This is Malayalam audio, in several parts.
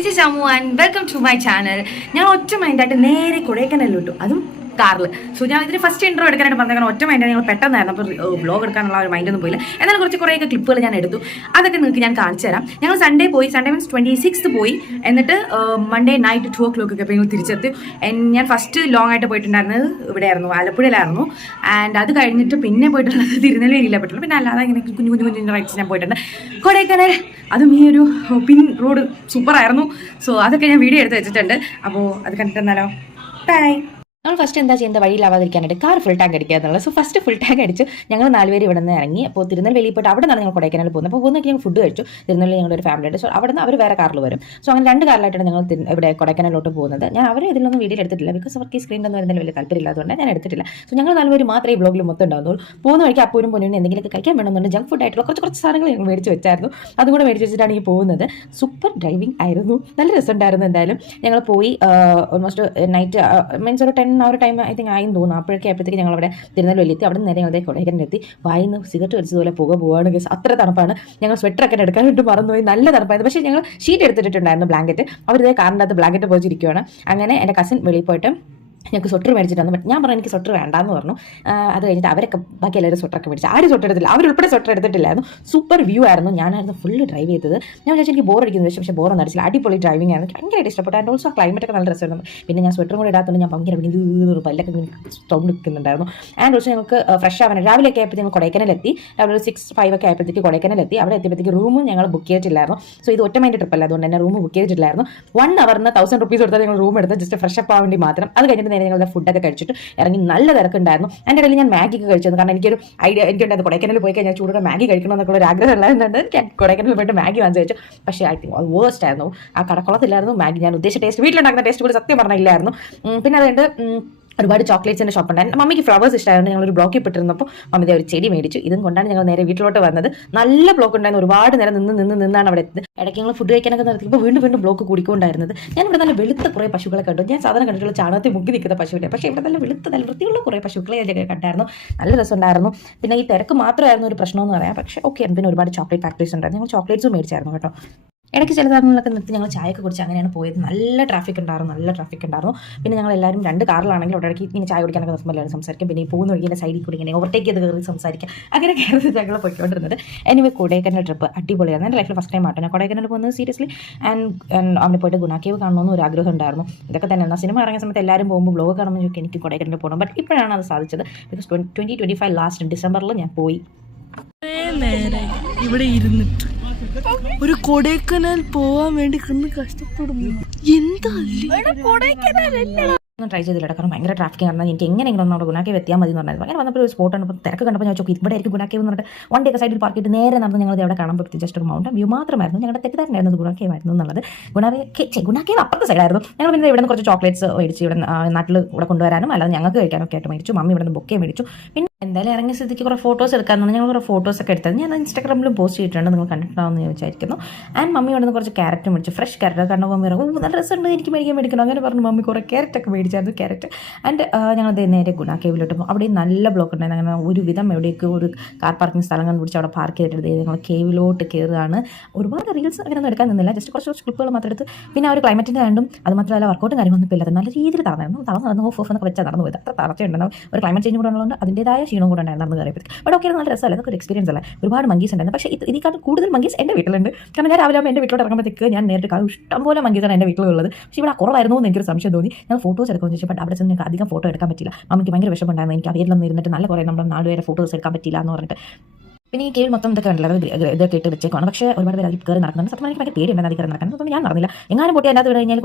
This is Amu and welcome to my channel. ഞാൻ ഒറ്റ മൈൻഡായിട്ട് നേരെ കൊടൈക്കനാലിലോട്ടു, അതും കാറിൽ. സോ ഞാൻ ഇതിന് ഫസ്റ്റ് ഇൻട്രോ എടുക്കാനായിട്ട് പറഞ്ഞാൽ ഒറ്റ മൈൻഡാണ്, ഞങ്ങൾ പെട്ടെന്നായിരുന്നു. അപ്പോൾ വ്ലോഗ് എടുക്കാനുള്ള ഒരു മൈൻഡൊന്നും പോയില്ല. എന്നാലും കുറേയൊക്കെ ക്ലിപ്പുകൾ ഞാൻ എടുത്തു. അതൊക്കെ നിങ്ങൾക്ക് ഞാൻ കാണിച്ചു തരാം. ഞങ്ങൾ സൺഡേ മീൻസ് 26th പോയി. എന്നിട്ട് മൺഡേ നൈറ്റ് 2 o'clock ഒക്കെ ഞങ്ങൾ തിരിച്ചെത്തി. ഞാൻ ഫസ്റ്റ് ലോങ് ആയിട്ട് പോയിട്ടുണ്ടായിരുന്നത് ഇവിടെയായിരുന്നു, ആലപ്പുഴയിലായിരുന്നു. ആൻഡ് അത് കഴിഞ്ഞിട്ട് പിന്നെ പോയിട്ടുള്ളത് തിരുനെല്വേലിയില്ല പറ്റുള്ളൂ. പിന്നെ അല്ലാതെ ഇങ്ങനെ കുഞ്ഞു റൈറ്റ്സ് ഞാൻ പോയിട്ടുണ്ട്. കൊടൈക്കനാൽ അതും ഈ ഒരു പിൻ റോഡ് സൂപ്പറായിരുന്നു. സോ അതൊക്കെ ഞാൻ വീഡിയോ എടുത്ത് വെച്ചിട്ടുണ്ട്. അപ്പോൾ അത് കണ്ടിട്ട് എന്നാലോ. ബൈ. നമ്മൾ ഫസ്റ്റ് എന്താ ചെയ്യുന്നത്, വഴിയിലാവാതിരിക്കാനായിട്ട് കാർ ഫുൾ ടാങ്ക് അടിക്കുക എന്നുള്ളത്. സോ ഫസ്റ്റ് ഫുൾ ടാങ്ക് അടിച്ച് ഞങ്ങൾ 4 പേര് ഇവിടെ നിന്ന് ഇറങ്ങി. അപ്പോൾ തിരുനെൽവേലി പോയിട്ട് അവിടെ നിന്നാണ് ഞങ്ങൾ കൊടൈക്കനാൽ പോകുന്നത്. അപ്പോൾ പോകുന്നൊക്കെ ഞങ്ങൾ ഫുഡ് കഴിച്ചു. തിരുനെല്ലി ഞങ്ങളൊരു ഫാമിലി ആയിട്ട്. സോ അവിടെ നിന്ന് അവർ വേറെ കാറിൽ വരും. സോ അങ്ങനെ 2 കാറിലായിട്ടാണ് ഞങ്ങൾ ഇവിടെ കൊടൈക്കനാലോട്ട് പോകുന്നത്. ഞാൻ അവരെ ഇതിലൊന്നും വീഡിയോ എടുത്തിട്ടില്ല, ബിക്കോസ് അവർക്ക് ഈ സ്ക്രീനിലൊന്നും വരുന്നതിൽ വലിയ താല്പര്യമില്ലാത്തതുകൊണ്ട് ഞാൻ എടുത്തിട്ടില്ല. സോ ഞങ്ങൾ 4 പേര് മാത്രമേ ഈ ബ്ലോഗിൽ മൊത്തം ഉണ്ടാകുന്നുള്ളൂ. പോകുന്ന വഴിക്ക് അപ്പോഴും പൊന്നിനും എന്തെങ്കിലുമൊക്കെ കഴിക്കാൻ വേണമെന്നുണ്ട്. ജങ്ക് ഫുഡ് ആയിട്ടുള്ള കുറച്ച് സാധനങ്ങൾ ഞങ്ങൾ മേടിച്ച് വെച്ചായിരുന്നു. അതുകൂടെ മേടിച്ച് വെച്ചിട്ടാണ് ഈ പോകുന്നത്. സൂപ്പർ ഡ്രൈവിംഗ് ആയിരുന്നു, നല്ല രസമുണ്ടായിരുന്നു. എന്തായാലും ഞങ്ങൾ പോയി ഓൾമോസ്റ്റ് നൈറ്റ് മീൻസ് ഒരു 10 hour ടൈം ഐ തിങ്ക് ആയെന്ന് തോന്നുന്നു. അപ്പോഴേക്ക് ഞങ്ങൾ അവിടെ തിരുനെൽവേലി എത്തി. അവിടെ നിന്ന് നേരെ ഞങ്ങളുടെ കൊടൈക്കനാലിലെത്തി. വായിന്ന് സിഗരറ്റ് വലിച്ചതുപോലെ പോവുകയാണ്. അത്ര തണുപ്പാണ്. ഞങ്ങൾ സ്വെറ്ററൊക്കെ എടുക്കാനായിട്ട് മറന്നുപോയി. നല്ല തണുപ്പായിരുന്നു. പക്ഷേ ഞങ്ങൾ ഷീറ്റ് എടുത്തിട്ടുണ്ടായിരുന്നു, ബ്ലാങ്കറ്റ്. അവരിതേ കാറിൻ്റെ അകത്ത് ബ്ലാങ്കറ്റ് പോയിച്ചിരിക്കുകയാണ്. അങ്ങനെ എൻ്റെ കസിൻ വെളിയിൽ പോയിട്ട് ഞങ്ങൾക്ക് സ്വെറ്റർ മേടിച്ചിട്ടായിരുന്നു. ബട്ട് ഞാൻ പറഞ്ഞു എനിക്ക് സ്വെറ്റർ വേണ്ടാന്ന് പറഞ്ഞു. അത് കഴിഞ്ഞിട്ട് അവരൊക്കെ ബാക്കി എല്ലാവരും സ്വെറ്ററൊക്കെ മേടിച്ചു. ആരും സ്വെറ്റർ എടുത്തില്ല, അവരുൾപ്പെടെ സ്വെറ്റർ എടുത്തിട്ടില്ലായിരുന്നു. സൂപ്പർ വ്യൂ ആയിരുന്നു. ഞാനായിരുന്നു ഫുള്ള് ഡ്രൈവ് ചെയ്തത്. ഞാൻ വിചാരിച്ചു എനിക്ക് ബോർ അടിക്കുന്നു, പക്ഷേ ബോറൊന്നും അടിച്ചില്ല. അടിപൊളി ഡ്രൈവിംഗ് ആയിരുന്നു. ഭയങ്കരമായിട്ട് ഇഷ്ടപ്പെട്ടു. ആൻഡ് ഓൾസോ ക്ലൈമറ്റ് ഒക്കെ നല്ല രസമായിരുന്നു. പിന്നെ ഞാൻ സ്വെറ്ററും കൂടെ ഇടാത്തതുകൊണ്ട് ഞാൻ ഭയങ്കര ഒരു പല്ലൊക്കെ സൗണ്ട് നിൽക്കുന്നുണ്ടായിരുന്നു. ആൻഡ് ഓൾസോ ഞങ്ങൾക്ക് ഫ്രഷ് ആവാൻ രാവിലെയൊക്കെ ആയപ്പോഴത്തേക്ക് ഞങ്ങൾ കൊടൈക്കനാലെത്തി. രാവിലെ ഒരു 6-5 ഒക്കെ ആയപ്പോഴത്തേക്ക് കൊടൈക്കനാലെത്തി. അവിടെ എത്തിയപ്പോഴത്തേക്ക് റൂമും ഞങ്ങൾ ബുക്ക് ചെയ്തിട്ടില്ലായിരുന്നു. സോ ഇത് ഒറ്റ മൈൻഡ് ട്രിപ്പ് അല്ല, അതുകൊണ്ട് തന്നെ റൂം ബുക്ക് ചെയ്തിട്ടില്ലായിരുന്നു. 1 hourന് 1000 rupees കൊടുത്താൽ ഞങ്ങൾ റൂം എടുത്ത് ജസ്റ്റ് ഫ്രഷ് അപ്പ് ആവാൻ വേണ്ടി മാത്രം. അത് കഴിഞ്ഞിട്ട് നേരെ ഞങ്ങളുടെ ഫുഡൊക്കെ കഴിച്ചിട്ട് ഇറങ്ങി. നല്ല തിരക്കുണ്ടായിരുന്നു. എൻ്റെ ഇടയിൽ ഞാൻ മാഗിക്ക് കഴിച്ചത്, കാരണം എനിക്കൊരു ഐഡിയ എനിക്കുണ്ടായിരുന്നു കൊടൈക്കനാലിൽ പോയി കഴിഞ്ഞാൽ ചൂടോടെ മാഗി കഴിക്കണം എന്നൊക്കെ ഒരു ആഗ്രഹം ഉള്ളതുകൊണ്ട് ഞാൻ കൊടൈക്കനാലിൽ പോയിട്ട് മാഗി വാങ്ങിച്ചു കഴിച്ചു. പക്ഷേ ഐ തിങ്ക് വേസ്റ്റ് ആയിരുന്നു. ആ കടക്കുളത്തില്ലായിരുന്നു മാഗി. ഞാൻ ഉദ്ദേശിച്ച ടേസ്റ്റ്, വീട്ടിലുണ്ടാക്കുന്ന ടേസ്റ്റ് കൂടി സത്യം പറഞ്ഞാൽ ഇല്ലായിരുന്നു. പിന്നെ അതുകൊണ്ട് ഒരുപാട് ചോക്ലേറ്റ്സിൻ്റെ ഷോപ്പ് ഉണ്ടായിരുന്നു. മമ്മിക്ക് ഫ്ലവേഴ്സ് ഇഷ്ടമായിരുന്നു. ഞങ്ങളൊരു ബ്ലോക്കിൽ പെട്ടിരുന്നപ്പോൾ മമ്മിയുടെ ഒരു ചെടി മേടിച്ചു. ഇതും കൊണ്ടാണ് ഞങ്ങൾ നേരെ വീട്ടിലോട്ട് വന്നത്. നല്ല ബ്ലോക്ക് ഉണ്ടായിരുന്നു. ഒരുപാട് നേരം നിന്നാണ് അവിടെ എത്തുന്നത്. ഇടയ്ക്ക് ഞങ്ങൾ ഫുഡ് കഴിക്കാനൊക്കെ നിർത്തിയപ്പോൾ വീണ്ടും ബ്ലോക്ക് കൂടിക്കൊണ്ടായിരുന്നത്. ഞാൻ ഇവിടെ നല്ല വെളുത്ത കുറേ പശുക്കളെ കണ്ടു. ഞാൻ സാധാരണ കണ്ടിട്ടുള്ള ചാണകത്തിൽ മുക്കി നിൽക്കുന്ന പശുവിനെ, പക്ഷേ ഇവിടെ നല്ല വൃത്തിയുള്ള കുറേ പശുക്കളെ ഞാൻ കണ്ടായിരുന്നു. നല്ല രസമുണ്ടായിരുന്നു. പിന്നെ ഈ തിരക്ക് മാത്രമായിരുന്നു ഒരു പ്രശ്നമെന്ന് പറയാം. പക്ഷേ ഓക്കെ, പിന്നെ ഒരുപാട് ചോക്ലേറ്റ് ഫാക്ടറീസ് ഉണ്ടായിരുന്നു. ഞങ്ങൾ ചോക്ലേറ്റ്സും മേടിച്ചായിരുന്നു കേട്ടോ. ഇടയ്ക്ക് ചില സ്ഥലങ്ങളിലൊക്കെ നിർത്തി ഞങ്ങൾ ചായയൊക്കെ കുടിച്ച് അങ്ങനെയാണ് പോയത്. നല്ല ട്രാഫിക് ഉണ്ടായിരുന്നു. പിന്നെ ഞങ്ങൾ എല്ലാവരും 2 കാറിലാണെങ്കിൽ അവിടെ ഇടയ്ക്ക് ഇങ്ങനെ ചായ കുടിക്കാനൊക്കെ നിർത്തുമ്പോൾ എല്ലാവരും സംസാരിക്കും. പിന്നെ ഈ പോകുന്ന വഴിയുടെ സൈഡിൽ കൂടി ഇങ്ങനെ ഓവർടേക്ക് ചെയ്ത് കയറി സംസാരിക്കാം. അങ്ങനെ കയറി ഞങ്ങൾ പോയിക്കൊണ്ടിരുന്നത്. എനിവേ കൊടൈക്കനാൽ ട്രിപ്പ് അടിപൊളിയായിരുന്നു. എൻ്റെ ലൈഫിൽ ഫസ്റ്റ് ടൈം ആട്ടോ ഞാൻ കൊടൈക്കനാൽ പോകുന്നത് സീരിയസ്ലി. ആൻഡ് അവിടെ പോയിട്ട് ഗുണ കേവ് കാണണമെന്ന് ഒരു ആഗ്രഹം ഉണ്ടായിരുന്നു. ഇതൊക്കെ തന്നെ എന്നാൽ സിനിമ ഇറങ്ങിയ സമയത്ത് എല്ലാവരും പോകുമ്പോൾ വ്ലോഗ് കാണുമ്പോൾ ചോദിക്കും എനിക്ക് കൊടൈക്കനാലിൽ പോകണം. ബട്ട് ഇപ്പോഴാണ് അത് സാധിച്ചത്. ബിക്കോസ് 2025 ലാസ്റ്റ് ഡിസംബറിൽ ഞാൻ പോയി. നേരെ ഇവിടെ ഇരുന്നിട്ട് ഒരു കൊടൈക്കനാൽ പോവാൻ വേണ്ടി കഷ്ടപ്പെടുന്നു. എന്താ ട്രൈ ചെയ്തില്ല, കാരണം ഭയങ്കര ട്രാഫിക് നടന്നാൽ എനിക്ക് എങ്ങനെയെങ്കിലും നമ്മുടെ ഗുണാക്കേവ് എത്തിയാൽ മതി എന്ന് പറഞ്ഞത്. അങ്ങനെ വന്നപ്പോൾ ഒരു സ്പോട്ട് ആണ്. തിരക്ക് കണ്ടപ്പോൾ ഞാൻ ചോദിക്കും ഇവിടെ ആയിരിക്കും ഗുണാക്കേവ് എന്ന് പറഞ്ഞിട്ട് വണ്ടിയൊക്കെ സൈഡിൽ പാർക്ക് ചെയ്തിട്ട് നേരെ നടന്ന് ഞങ്ങൾ അവിടെ കാണാൻ പറ്റി. ജസ്റ്റ് ഒരു മൗണ്ടൻ വ്യൂ മാത്രമായിരുന്നു. ഞങ്ങളുടെ തെറ്റിദ്ധാരണയായിരുന്നു ഗുണാക്കേവ് ആയിരുന്നു എന്നുള്ളത്. ഗുണാക്കേവ് അപ്പുറത്തെ സൈഡായിരുന്നു. ഞങ്ങൾ പിന്നെ ഇവിടെ നിന്ന് കുറച്ച് ചോക്ലേറ്റ്സ് മേടിച്ച് ഇവിടെ നാട്ടിൽ ഇവിടെ കൊണ്ടുവരാനും അല്ലാതെ ഞങ്ങൾക്ക് കഴിക്കാനൊക്കെ ആയിട്ട് മേടിച്ചു. മമ്മി ഇവിടെ നിന്ന് ബൊക്കെ മേടിച്ചു. പിന്നെ എന്തായാലും ഇറങ്ങിയ സ്ഥിതിക്ക് കുറേ ഫോട്ടോസ് എടുക്കാമെന്ന് ഞങ്ങൾ കുറേ ഫോട്ടോസൊക്കെ എടുത്തത് ഞാൻ ഇൻസ്റ്റാഗ്രാമിലും പോസ്റ്റ് ചെയ്തിട്ടുണ്ട്. നിങ്ങൾ കണ്ടിട്ടുണ്ടാവുമെന്ന് ഞാൻ വിചാരിക്കുന്നു. ആൻഡ് മമ്മി ഇവിടെ നിന്ന് കുറച്ച് ക്യാരറ്റ് മേടിച്ചു, ഫ്രഷ് ക്യാരറ്റ്. കാരണം മമ്മി നല്ല രസമുണ്ട്, എനിക്ക് മേടിക്കണം അങ്ങനെ പറഞ്ഞു. മമ്മി കുറേ ക്യാരറ്റൊക്കെ മേടിച്ചായിരുന്നു, ക്യാരറ്റ്. ആൻഡ് ഞങ്ങൾ നേരെ ഗുണ കേവിലോട്ട് പോകും. അവിടെ നല്ല ബ്ലോക്ക് ഉണ്ടായിരുന്നു. അങ്ങനെ ഒരുവിധം എവിടേക്ക് ഒരു കാർ പാർക്കിംഗ് സ്ഥലം കണ്ടുപിടിച്ച് അവിടെ പാർക്ക് ചെയ്തിട്ട് ഞങ്ങൾ കേവിലോട്ട് കയറുകയാണ്. ഒരുപാട് റീൽസ് അങ്ങനെ ഒന്നും എടുക്കാൻ നിന്നില്ല, ജസ്റ്റ് കുറച്ച് ക്ലിപ്പുകൾ മാത്രം എടുത്ത്. പിന്നെ ആ ഒരു ക്ലൈമറ്റിൻ്റെ കണ്ടും അത് മാത്രമല്ല വർക്കൗട്ടും കാര്യമൊന്നും ഇല്ലാതെ നല്ല രീതിയിൽ നടന്നു ഓഫ് എന്നൊക്കെ വെച്ചാൽ നടന്നു പോയത്. അത്ര തളർച്ചയുണ്ടായിരുന്നു. ഒരു ക്ലൈമറ്റ് ചേഞ്ച് കൂടെ ഉള്ളതുകൊണ്ട് അതിൻ്റെതായ ക്ഷീണം കൂടെ ഉണ്ടായിരുന്നു നടന്ന് കയറിയപ്പോഴത്തേക്ക്. ബട്ട് ഓക്കെ, നല്ല രസമല്ല, അതൊക്കെ ഒരു എക്സ്പീരിയൻസ് അല്ല. ഒരുപാട് മങ്കീസ് ഉണ്ടായിരുന്നു. പക്ഷേ ഇതിനെക്കാട്ടും കൂടുതൽ മങ്കീസ് എൻ്റെ വീട്ടിലുണ്ട്. കാരണം ഞാൻ രാവിലെ എൻ്റെ വീട്ടിലോട്ട് ഇറങ്ങുമ്പോഴത്തേക്ക് ഞാൻ നേരിട്ട് കാണും ഇഷ്ടംപോലെ മങ്കീസാണ് എൻ്റെ വീട്ടിലുള്ളത്. പക്ഷേ ഇവിടെ കുറവായിരുന്നു എന്ന് എനിക്കൊരു സംശയം തോന്നി. ഞാൻ ഫോട്ടോസ് എടുക്കുമെന്ന് ചോദിച്ചു. ബട്ട് അവിടെ ചെന്ന് ഞങ്ങൾക്ക് അധികം ഫോട്ടോ എടുക്കാൻ പറ്റില്ല. മമ്മിക്ക് ഭയങ്കര വിഷമമുണ്ടായിരുന്നു. എനിക്ക് അവരിലൊന്നും ഇരുന്നിട്ട് നല്ല കുറേ നമ്മുടെ 4 പേരെ ഫോട്ടോസ് എടുക്കാൻ പറ്റില്ല എന്ന് പറഞ്ഞിട്ട്. പിന്നെ ഈ കേവ് മൊത്തം ഇതൊക്കെ ഉണ്ടല്ലോ, ഇതൊക്കെ ഇട്ട് വെച്ചേക്കാണ്. പക്ഷേ ഒരുപാട് പേര് അതിൽ കയറി നടക്കുന്നുണ്ട്. സത്യം എനിക്ക് ഭയങ്കര പേടിയുണ്ട് അതിൽ കയറി നടക്കാൻ. അതുകൊണ്ട് ഞാൻ നടന്നില്ല. എങ്ങാനും പൊട്ടി അതിനകത്ത് വീട് കഴിഞ്ഞാൽ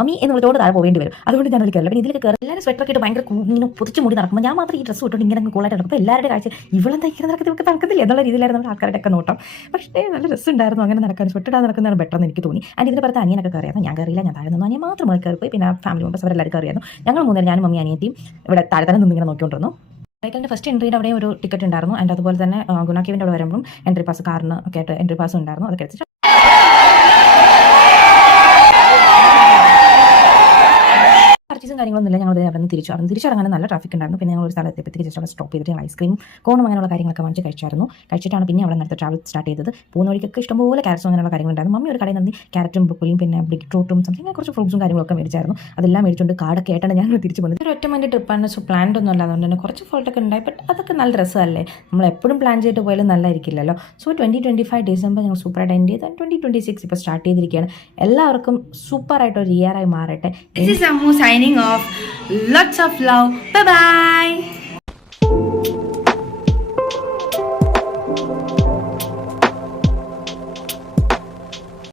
മമ്മി എന്ന് വിളിച്ചോട് താഴെ പോകേണ്ടി വരും. അതുകൊണ്ട് ഞാൻ അതിൽ കയറില്ല. പിന്നെ ഇതിലേക്ക് കയറി എല്ലാവരും സ്വെറ്ററൊക്കെ ഇട്ട് ഭയങ്കര ഇങ്ങനെ പൊതിച്ച് മൂടി നടക്കുമ്പോൾ ഞാൻ മാത്രം ഈ ഡ്രസ്സ് ഇട്ടുകൊണ്ട് ഇങ്ങനെ കൂളായിട്ട് നടക്കും. അപ്പോൾ എല്ലാവരുടെ കാഴ്ച ഇവളെന്താ ഇങ്ങനെ നടക്കുന്നത് നടക്കുന്നില്ല എന്നുള്ള രീതിയിലായിരുന്നു നമ്മുടെ ആൾക്കാരുടെ ഒക്കെ നോട്ടം. പക്ഷേ നല്ല രസമുണ്ടായിരുന്നു അങ്ങനെ നടക്കാൻ. സ്വെറ്റർ നടക്കുന്നതാണ് ബെറ്റർ എന്ന് എനിക്ക് തോന്നി. ആൻഡ് ഇതിന് പുറത്ത് അനിയനൊക്കെ കയറിയായിരുന്നു. ഞാൻ കയറിയില്ല, ഞാൻ താഴെ നിന്ന് അനിയൻ മാത്രം കയറിപ്പോയി. പിന്നെ ഫാമിലി മെമ്പേഴ്സ് അവരെല്ലാവരും കയറിയായിരുന്നു. ഞങ്ങൾ 3 ഞാനും മമ്മി അനിയത്തിയും ഇവിടെ താഴെ തന്നെ നിന്ന് ഇങ്ങനെ നോക്കിക്കൊണ്ടിരുന്നു. കൊടൈക്കനാലിൻ്റെ ഫസ്റ്റ് എൻട്രിയുടെ അവിടെ ഒരു ടിക്കറ്റ് ഉണ്ടായിരുന്നു. ആൻഡ് അതുപോലെ തന്നെ ഗുണ കേവിൻ്റെ അവിടെ വരുമ്പം എൻട്രി പാസ്, കാറിന് ഒക്കെ ആയിട്ട് എൻട്രി പാസ് ഉണ്ടായിരുന്നു. അതൊക്കെ എടുത്തിട്ട് പോലീസും കാര്യങ്ങളൊന്നുമില്ല. ഞങ്ങൾ അവിടെ നിന്ന് തിരിച്ചിറങ്ങാൻ നല്ല ട്രാഫിക് ഉണ്ടായിരുന്നു. പിന്നെ ഞങ്ങൾ ഒരു സ്ഥലത്തെപ്പത്തേക്ക് ജസ്റ്റ് അവിടെ സ്റ്റോപ്പ് ചെയ്തിട്ട് ഞങ്ങൾ ഐസ്ക്രീം കോണും അങ്ങനെയുള്ള കാര്യങ്ങളൊക്കെ വാങ്ങിച്ച് കഴിച്ചിട്ടാണ് പിന്നെ അവിടെ നിന്ന് ട്രാവൽ സ്റ്റാർട്ട് ചെയ്തത്. പോകുന്ന വഴിക്കൊക്കെ ഇഷ്ടംപോലെ ക്യാരറ്റ്സും അങ്ങനെയുള്ള കാര്യങ്ങളുണ്ടായിരുന്നു. മമ്മി ഒരു കടയിൽ നിന്ന് ക്യാരറ്റും ബ്രോക്കോളിയും പിന്നെ ബീട്രൂട്ടും സംതിങ് കുറച്ച് ഫ്രൂട്ട്സും കാര്യങ്ങളൊക്കെ മേടിച്ചായിരുന്നു. അതെല്ലാം മേടിച്ചുകൊണ്ട് കാർഡൊക്കെ ആയിട്ടാണ് ഞങ്ങൾ തിരിച്ചു പോകുന്നത്. ഒരു ഒറ്റ മൈൻഡ് ട്രിപ്പാണ്. സോ പ്ലാൻഡ് ഒന്നും അല്ല, അതുകൊണ്ട് തന്നെ കുറച്ച് ഫോൾട്ടൊക്കെ ഉണ്ടായി. ബട്ട് അതൊക്കെ നല്ല രസമല്ലേ, നമ്മൾ എപ്പോഴും പ്ലാൻ ചെയ്തിട്ട് പോയാലും നല്ലതായിരിക്കില്ലല്ലോ. സോ 2025 ഡിസംബർ ഞങ്ങൾ സൂപ്പറായിട്ട് എൻഡ് ചെയ്ത് 2026 ഇപ്പോൾ സ്റ്റാർട്ട് ചെയ്തിരിക്കുകയാണ്. എല്ലാവർക്കും സൂപ്പറായിട്ടൊരു ഇയറായി മാറട്ടെ. This is Ammu signing off. Lots of love. Bye bye.